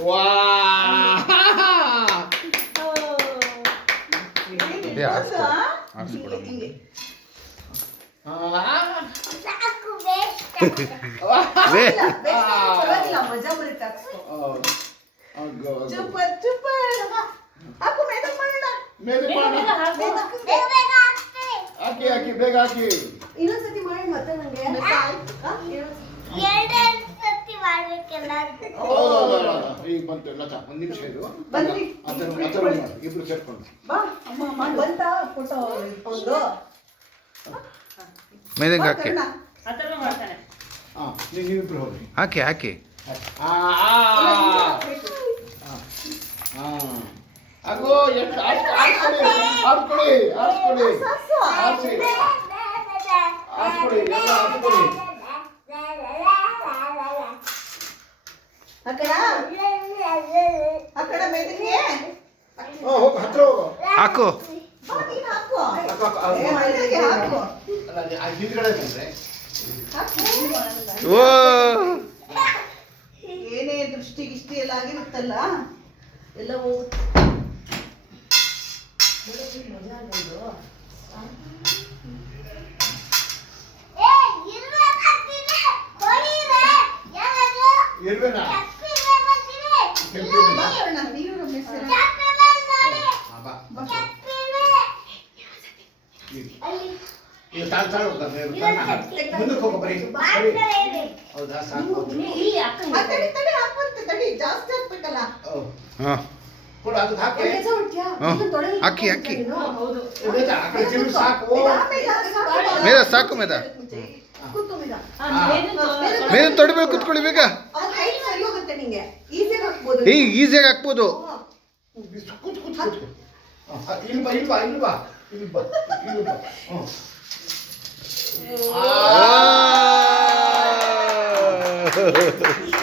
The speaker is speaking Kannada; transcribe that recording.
ವಾ ಇದೇ ಆರಿಸ್ಕೊಡ ಮಜಾ ಬರುತ್ತೆ ಸೂಪರ್ ಸೂಪರ್ ಹಾಕು ಮೇಡಮ್ ಮಾಡೋಣ ಹಾಕಿ ಹಾಕಿ ಬೇಗ ಹಾಕಿ ಇನ್ನೊಂದ್ಸತಿ ಮಾಡಿ ಮತ್ತೆ ನಂಗೆ ಈಗ ಬಂತು ಲತಾ ಒಂದು ನಿಮಿಷ ಇದು ಬನ್ನಿ ಇಬ್ರು ಸೇರ್ಕೊಂಡು ಬಾ ಅಮ್ಮ ಮಾಡಿ ಬಂತ ಫೋಟೋ ಇಟ್ಕೊಂಡು ಮೇದಂಗೆ ಹಾಕಿ ಹಾ ನೀವಿಬ್ರು ಹೋಗಿ ಹಾಕಿ ಹಾಕಿ ಅಗೋ ಎಷ್ಟು ಆಡ್ಕೊಳ್ಳಿ ಆಡ್ಕೊಳ್ಳಿ ಆಡ್ಕೊಳ್ಳಿ ಆಡ್ಸಿ ಆಡ್ಕೊಳ್ಳಿ ಎಲ್ಲ ಆಡ್ಕೊಳ್ಳಿ ಅಕ್ಕಡ ಅಕ್ಕಡ ಮೇದಿಗೆ ಹೋಗು ಹತ್ರ ಹೋಗು ಹಾಕು ಬಾ ನೀನು ಹಾಕು ಹಾಕು ಮೇದಿಗೆ ಹಾಕು ಅಲ್ಲ ಹಿಂದ್ಗಡೆ ಬಂದ್ರೆ ಓ ಏನೇ ದೃಷ್ಟಿ ಗಿಷ್ಟಿ ಎಲ್ಲ ಆಗಿರುತ್ತಲ್ಲ ಎಲ್ಲ ಹೋಗುತ್ತೆ ಮಜಾ ಆಗೋದು ಇರ್ವೇನಾ ನೀರು ರಮೇಶ್ ಈಗ ತಾಳು ಮುಂದಕ್ಕೆ ಹೋಗು ಬರೀ ಹೌದಾ ಸಾಕು ತಡಿ ತಡಿ ಹಾಕುವಂತೆ ತಡಿ ಜಾಸ್ತಿ ಹಾಕ್ಬೇಕಲ್ಲ ಹಾಂ ಕೊಡು ಅದಕ್ಕೆ ಹಾಕಿ ಹಾಕಿ ಹಾಕಿ ಆ ಕಡೆ ತಿರುಗಿ ಸಾಕು ಮೇದ ಸಾಕು ಮೇದ ಮೇದ ತೊಡಿಬೇಕು ಕುತ್ಕೊಳ್ಳಿ ಬೇಗ ಸರಿ ಹೋಗುತ್ತೆ ನಿಂಗೆ ಈಸಿಯಾಗಿ ಹಾಕ್ಬೋದು ಈಗ ಈಸಿಯಾಗಿ ಹಾಕ್ಬೋದು ಕೂತ್ ಕೂತ್ ಕೂತ್ ಇಲ್ವಾ ಇಲ್ವಾ ಇಲ್ವಾ ಇಲ್ವಾ ಇಲ್ವಾ ಆ